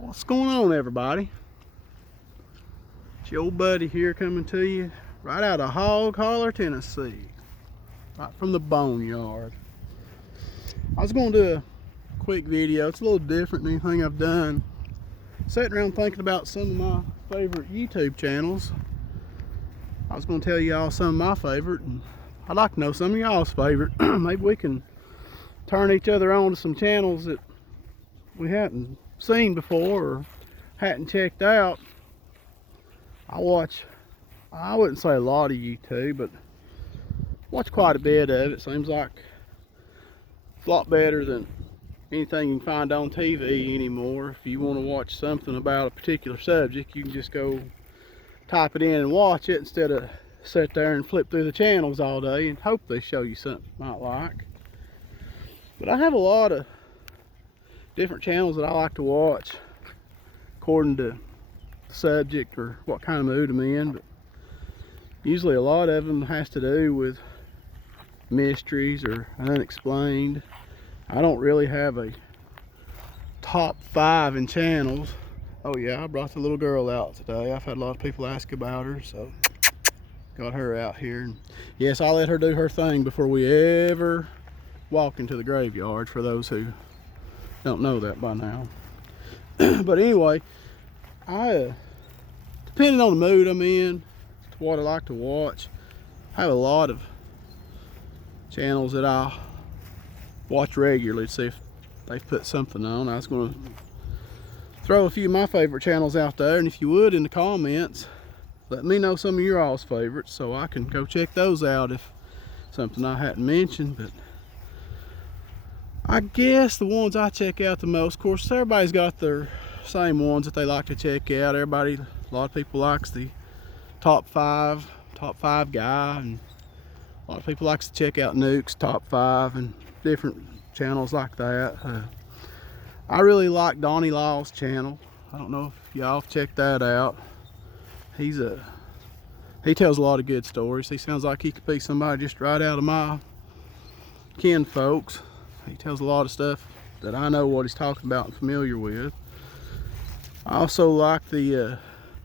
What's going on, everybody? It's your old buddy here coming to you right out of Hog Holler, Tennessee, right from the boneyard. I was going to do a quick video. It's a little different than anything I've done. Sitting around thinking about some of my favorite YouTube channels. I was going to tell y'all some of my favorite, and I'd like to know some of y'all's favorite. Maybe we can turn each other on to some channels that we hadn't seen before or hadn't checked out. I wouldn't say a lot of YouTube, but watch quite a bit of it. Seems like it's a lot better than anything you can find on TV anymore. If you want to watch something about a particular subject, you can just go type it in and watch it instead of sit there and flip through the channels all day and hope they show you something you might like. But I have a lot of different channels that I like to watch according to the subject or what kind of mood I'm in, but usually a lot of them has to do with mysteries or unexplained. I don't really have a top 5 in channels. Oh yeah, I brought the little girl out today. I've had a lot of people ask about her, so got her out here. And yes, I'll let her do her thing before we ever walk into the graveyard, for those who don't know that by now. But anyway, depending on the mood I'm in, to what I like to watch, I have a lot of channels that I watch regularly to see if they've put something on. I was going to throw a few of my favorite channels out there, and if you would, in the comments, let me know some of your all's favorites so I can go check those out if something I hadn't mentioned. But I guess the ones I check out the most, of course, everybody's got their same ones that they like to check out. A lot of people likes the top five guy, and a lot of people likes to check out Nuke's top 5 and different channels like that. I really like Donnie Law's channel. I don't know if y'all have checked that out. He tells a lot of good stories. He sounds like he could be somebody just right out of my kin folks. He tells a lot of stuff that I know what he's talking about and familiar with. I also like the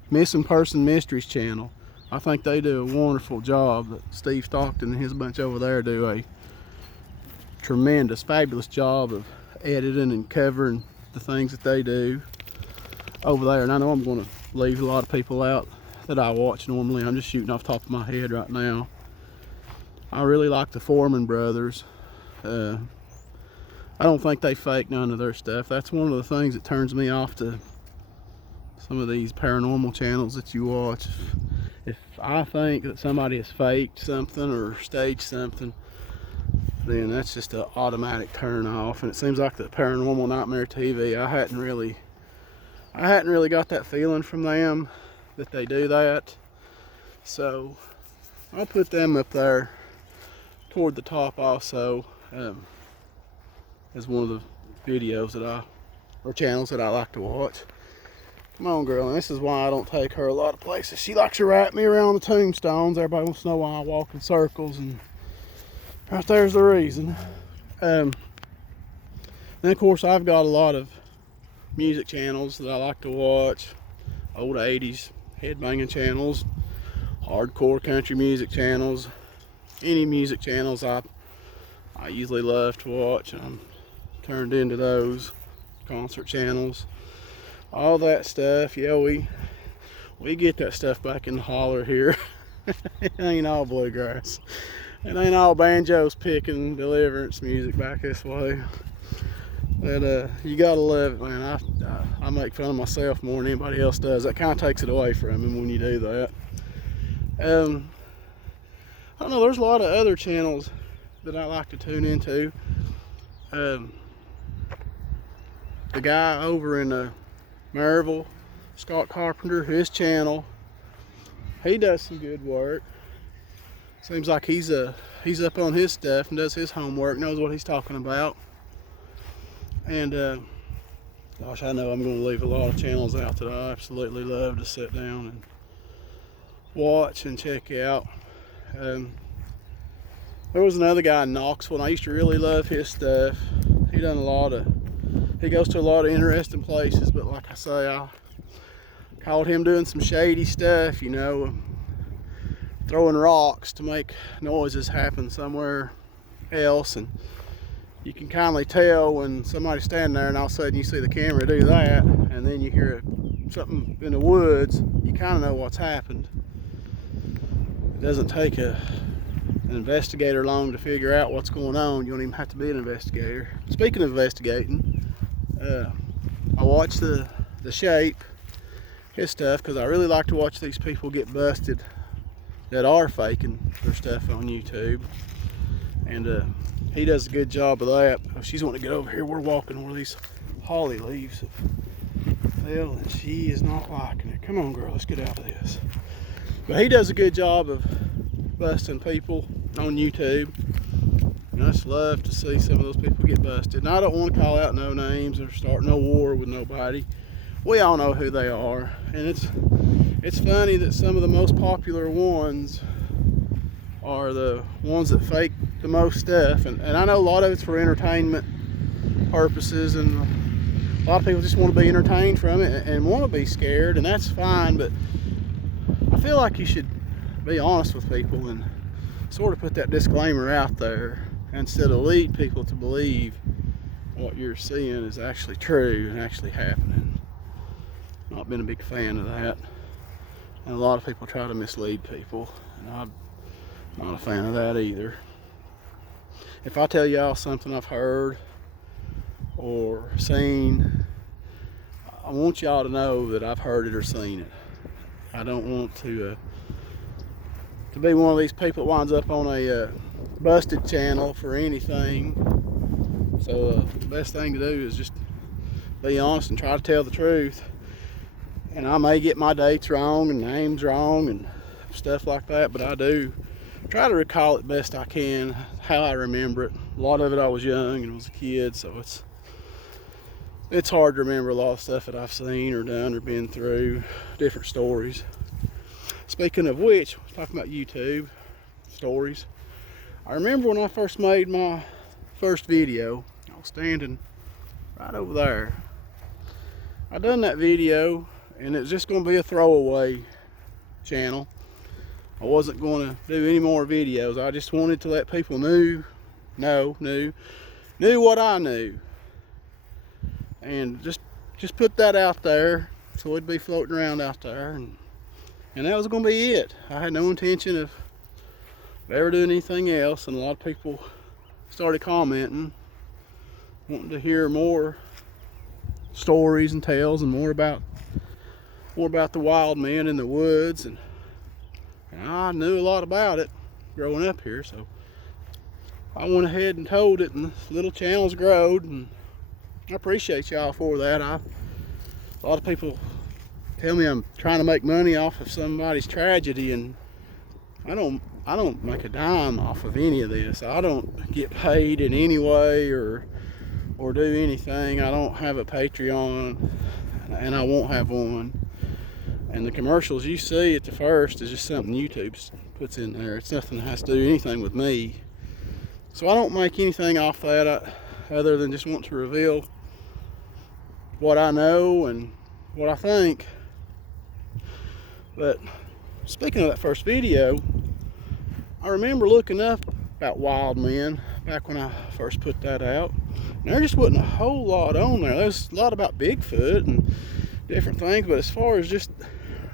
Missing Person Mysteries channel. I think they do a wonderful job. That Steve Stockton and his bunch over there do a tremendous, fabulous job of editing and covering the things that they do over there. And I know I'm going to leave a lot of people out that I watch normally. I'm just shooting off the top of my head right now. I really like the Foreman brothers. I don't think they fake none of their stuff. That's one of the things that turns me off to some of these paranormal channels that you watch. If I think that somebody has faked something or staged something, then that's just an automatic turn off. And it seems like the Paranormal Nightmare TV, I hadn't really got that feeling from them that they do that. So I'll put them up there toward the top also, as one of the videos or channels that I like to watch. Come on, girl, and this is why I don't take her a lot of places. She likes to wrap me around the tombstones. Everybody wants to know why I walk in circles, and right there's the reason. Then of course I've got a lot of music channels that I like to watch. Old 80s headbanging channels, hardcore country music channels, any music channels I usually love to watch. I'm turned into those. Concert channels, all that stuff. Yeah, we get that stuff back in the holler here. It ain't all bluegrass. It ain't all banjos picking deliverance music back this way. But you gotta love it, man. I make fun of myself more than anybody else does. That kind of takes it away from him when you do that. I don't know, there's a lot of other channels that I like to tune into. The guy over in Maryville, Scott Carpenter, his channel, he does some good work. Seems like he's up on his stuff and does his homework, knows what he's talking about. And gosh, I know I'm going to leave a lot of channels out that I absolutely love to sit down and watch and check out. There was another guy in Knoxville, and I used to really love his stuff. He done a lot of he goes to a lot of interesting places, but like I say, I caught him doing some shady stuff, you know, throwing rocks to make noises happen somewhere else, and you can kindly tell when somebody's standing there and all of a sudden you see the camera do that, and then you hear something in the woods, you kind of know what's happened. It doesn't take an investigator long to figure out what's going on. You don't even have to be an investigator. Speaking of investigating, I watch the Shape, his stuff, because I really like to watch these people get busted that are faking their stuff on YouTube, and he does a good job of that. She's wanting to get over here. We're walking where these holly leaves fell, and she is not liking it. Come on, girl, let's get out of this. But he does a good job of busting people on YouTube, and I just love to see some of those people get busted. And I don't want to call out no names or start no war with nobody. We all know who they are, and it's funny that some of the most popular ones are the ones that fake the most stuff, and I know a lot of it's for entertainment purposes, and a lot of people just want to be entertained from it and want to be scared, and that's fine, but I feel like you should be honest with people and sort of put that disclaimer out there instead of lead people to believe what you're seeing is actually true and actually happening. Not been a big fan of that, and a lot of people try to mislead people, and I'm not a fan of that either. If I tell y'all something I've heard or seen, I want y'all to know that I've heard it or seen it. I don't want to be one of these people that winds up on a busted channel for anything. So the best thing to do is just be honest and try to tell the truth. And I may get my dates wrong and names wrong and stuff like that, but I do try to recall it best I can, how I remember it. A lot of it I was young and was a kid, so it's hard to remember a lot of stuff that I've seen or done or been through, different stories. Speaking of which, talking about YouTube stories, I remember when I first made my first video, I was standing right over there. I done that video, and it was just going to be a throwaway channel. I wasn't going to do any more videos. I just wanted to let people knew what I knew, and just put that out there so it'd be floating around out there, and that was going to be it. I had no intention of ever doing anything else, and a lot of people started commenting, wanting to hear more stories and tales and more about the wild men in the woods, and I knew a lot about it growing up here, so I went ahead and told it, and this little channel's growed, and I appreciate y'all for that. A lot of people tell me I'm trying to make money off of somebody's tragedy, and I don't make a dime off of any of this. I don't get paid in any way or do anything. I don't have a Patreon, and I won't have one. And the commercials you see at the first is just something YouTube puts in there. It's nothing that has to do anything with me. So I don't make anything off that other than just want to reveal what I know and what I think. But speaking of that first video, I remember looking up about wild men back when I first put that out. And there just wasn't a whole lot on there. There's a lot about Bigfoot and different things, but as far as just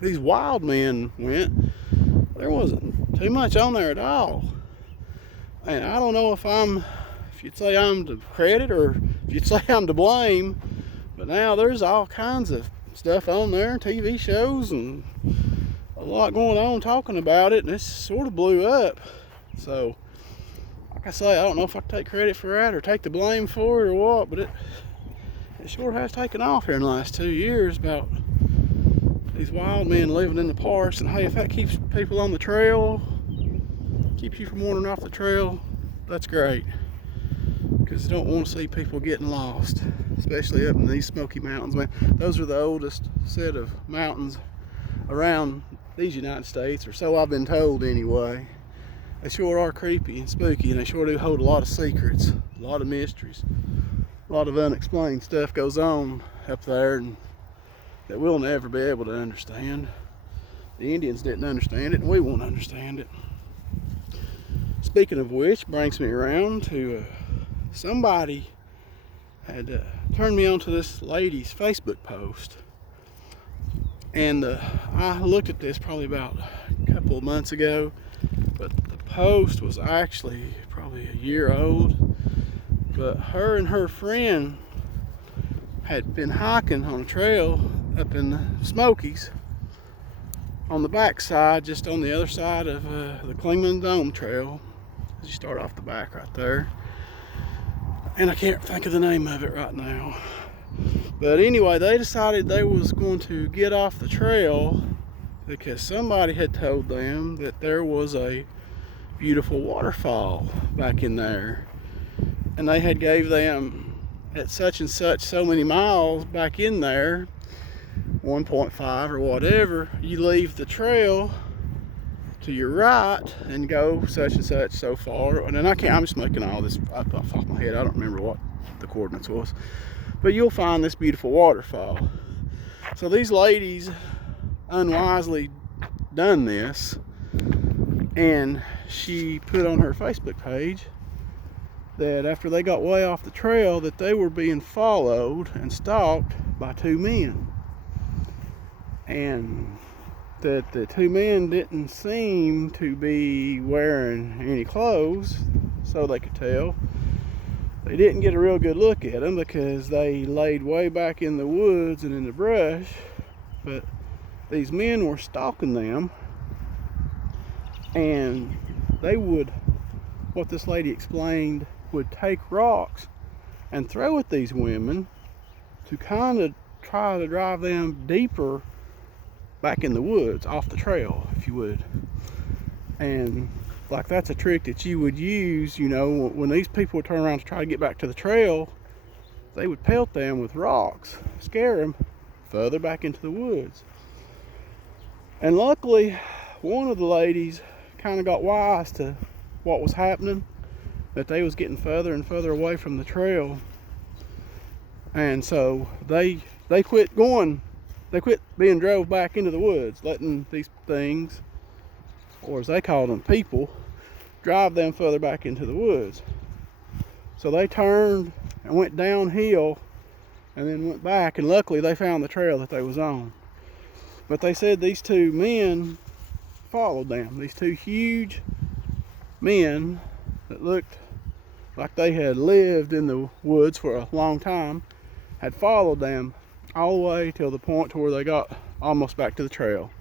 these wild men went, there wasn't too much on there at all. And I don't know if you'd say I'm to credit or if you'd say I'm to blame, but now there's all kinds of stuff on there, TV shows, and a lot going on talking about it, and it's sort of blew up. So, like I say, I don't know if I can take credit for that or take the blame for it or what, but it sure has taken off here in the last 2 years about these wild men living in the parks. And hey, if that keeps people on the trail, keeps you from wandering off the trail, that's great, because I don't want to see people getting lost, especially up in these Smoky Mountains, man. Those are the oldest set of mountains around these United States, or so I've been told anyway. They sure are creepy and spooky, and they sure do hold a lot of secrets, a lot of mysteries. a lot of unexplained stuff goes on up there, and that we'll never be able to understand. The Indians didn't understand it, and we won't understand it. Speaking of which, brings me around to somebody had turned me on to this lady's Facebook post. And I looked at this probably about a couple of months ago, but the post was actually probably a year old. But her and her friend had been hiking on a trail up in the Smokies on the backside, just on the other side of the Clingman Dome Trail. As you start off the back right there. And I can't think of the name of it right now. But anyway, they decided they was going to get off the trail because somebody had told them that there was a beautiful waterfall back in there. And they had gave them at such and such so many miles back in there, 1.5 or whatever, you leave the trail to your right and go such and such so far. And then I'm just making all this off the top of my head. I don't remember what the coordinates was. But you'll find this beautiful waterfall. So these ladies unwisely done this, and she put on her Facebook page that after they got way off the trail that they were being followed and stalked by two men. And that the two men didn't seem to be wearing any clothes, so they could tell. They didn't get a real good look at them because they laid way back in the woods and in the brush, but these men were stalking them, and they would, what this lady explained, would take rocks and throw at these women to kind of try to drive them deeper back in the woods, off the trail, if you would. And like, that's a trick that you would use, you know, when these people would turn around to try to get back to the trail. They would pelt them with rocks, scare them further back into the woods. And luckily, one of the ladies kind of got wise to what was happening, that they was getting further and further away from the trail. And so they quit going. They quit being drove back into the woods, letting these things, or as they call them, people, drive them further back into the woods. So they turned and went downhill and then went back, and luckily they found the trail that they was on. But they said these two men followed them. These two huge men that looked like they had lived in the woods for a long time had followed them all the way till the point to where they got almost back to the trail,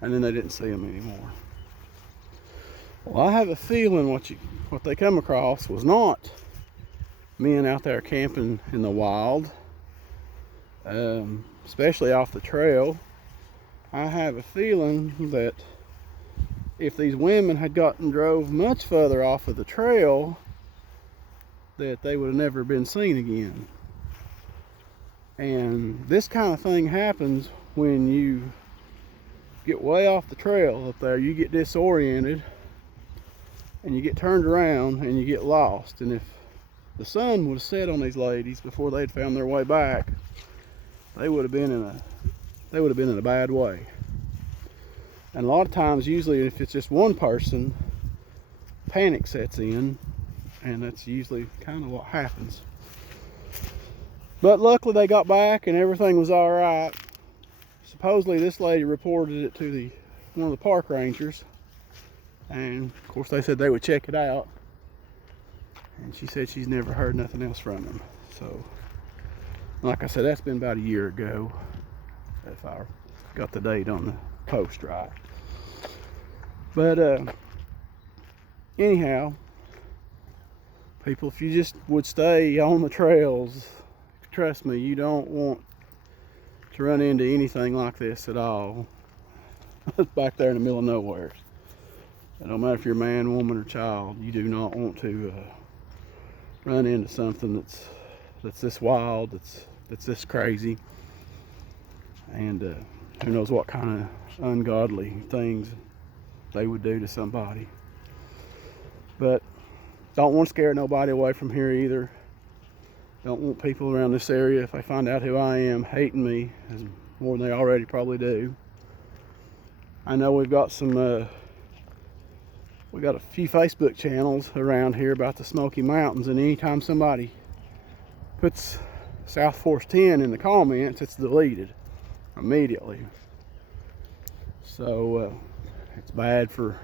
and then they didn't see them anymore. Well, I have a feeling what they come across was not men out there camping in the wild, especially off the trail. I have a feeling that if these women had drove much further off of the trail, that they would have never been seen again. And this kind of thing happens when you get way off the trail up there. You get disoriented and you get turned around and you get lost. And if the sun would have set on these ladies before they'd found their way back, they would have been in a bad way. And a lot of times, usually if it's just one person, panic sets in, and that's usually kind of what happens. But luckily they got back and everything was all right. Supposedly this lady reported it to one of the park rangers, and of course they said they would check it out. And she said she's never heard nothing else from them. So, like I said, that's been about a year ago, if I got the date on the post right. But anyhow, people, if you just would stay on the trails, trust me, you don't want to run into anything like this at all. Back there in the middle of nowhere. It don't matter if you're a man, woman, or child, you do not want to run into something that's this wild, that's this crazy, and who knows what kind of ungodly things they would do to somebody. But don't want to scare nobody away from here either. Don't want people around this area, if they find out who I am, hating me more than they already probably do. I know we've got some we got a few Facebook channels around here about the Smoky Mountains, and anytime somebody puts South Force 10 in the comments, it's deleted immediately. So it's bad for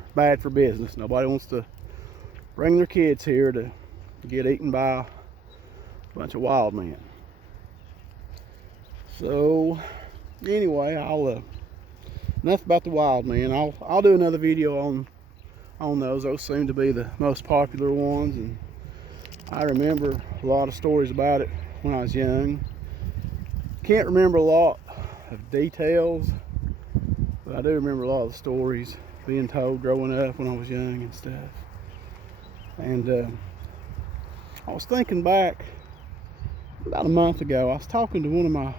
business. Nobody wants to bring their kids here to get eaten by a bunch of wild men. So anyway, enough about the wild men. I'll do another video on those. Those seem to be the most popular ones, and I remember a lot of stories about it when I was young. Can't remember a lot of details, but I do remember a lot of the stories being told growing up when I was young and stuff. And I was thinking back about a month ago. I was talking to one of my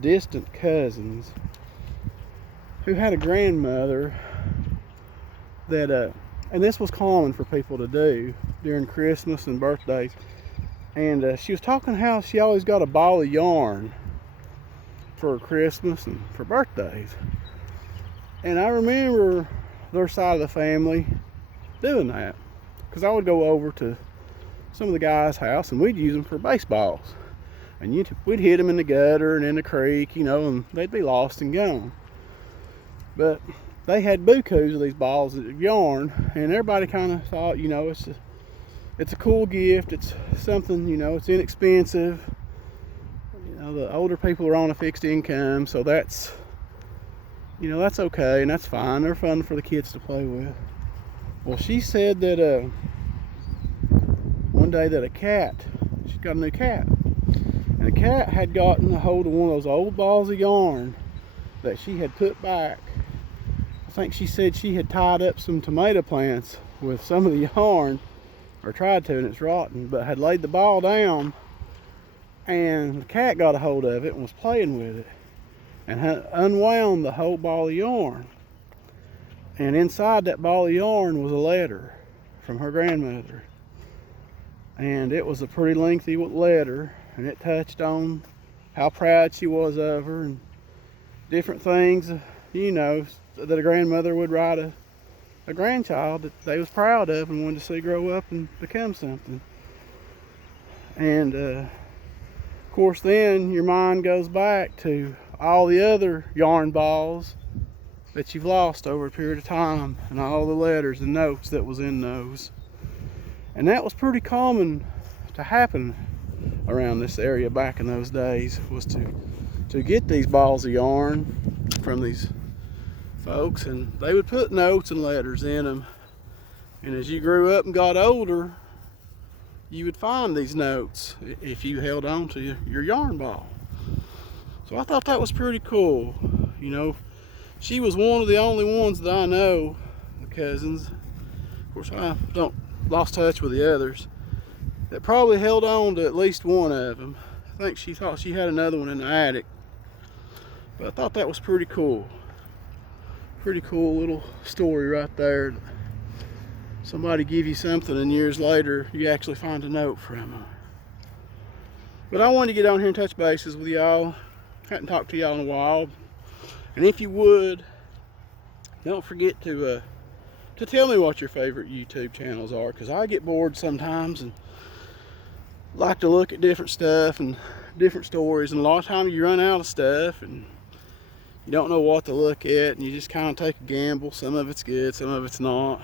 distant cousins who had a grandmother that and this was common for people to do during Christmas and birthdays, and she was talking how she always got a ball of yarn for Christmas and for birthdays. And I remember their side of the family doing that, because I would go over to some of the guys' house and we'd use them for baseballs, and we'd hit them in the gutter and in the creek, you know, and they'd be lost and gone. But they had bukus of these balls of yarn, and everybody kind of thought, you know, it's a cool gift. It's something, you know, it's inexpensive. You know, the older people are on a fixed income, so that's, you know, that's okay and that's fine. They're fun for the kids to play with. Well, she said that one day that she's got a new cat, and the cat had gotten a hold of one of those old balls of yarn that she had put back. I think she said she had tied up some tomato plants with some of the yarn, or tried to, and it's rotten, but had laid the ball down, and the cat got a hold of it and was playing with it and had unwound the whole ball of yarn. And inside that ball of yarn was a letter from her grandmother, and it was a pretty lengthy letter, and it touched on how proud she was of her and different things, you know, that a grandmother would write a grandchild that they was proud of and wanted to see grow up and become something. And of course, then your mind goes back to all the other yarn balls that you've lost over a period of time, and all the letters and notes that was in those. And that was pretty common to happen around this area back in those days, was to get these balls of yarn from these folks, and they would put notes and letters in them. And as you grew up and got older, you would find these notes if you held on to your yarn ball. So I thought that was pretty cool. You know, she was one of the only ones that I know, the cousins, of course I lost touch with the others, that probably held on to at least one of them. I think she thought she had another one in the attic, but I thought that was pretty cool. Pretty cool little story right there. Somebody give you something and years later you actually find a note from them. But I wanted to get on here and touch bases with y'all. Hadn't talked to y'all in a while. And if you would, don't forget to tell me what your favorite YouTube channels are, because I get bored sometimes and like to look at different stuff and different stories, and a lot of times you run out of stuff and you don't know what to look at, and you just kind of take a gamble. Some of it's good, some of it's not.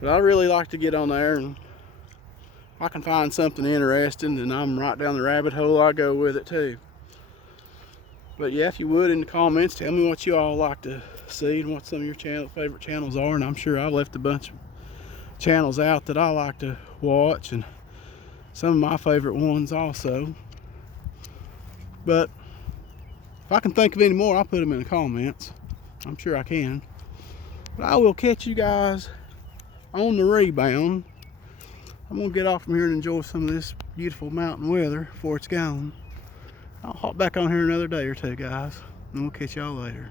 But I really like to get on there, and if I can find something interesting, then I'm right down the rabbit hole, I go with it too. But yeah, if you would, in the comments, tell me what you all like to see and what some of your favorite channels are. And I'm sure I left a bunch of channels out that I like to watch, and some of my favorite ones also. But if I can think of any more, I'll put them in the comments. I'm sure I can. But I will catch you guys on the rebound. I'm gonna get off from here and enjoy some of this beautiful mountain weather before it's gone. I'll hop back on here another day or two, guys, and we'll catch y'all later.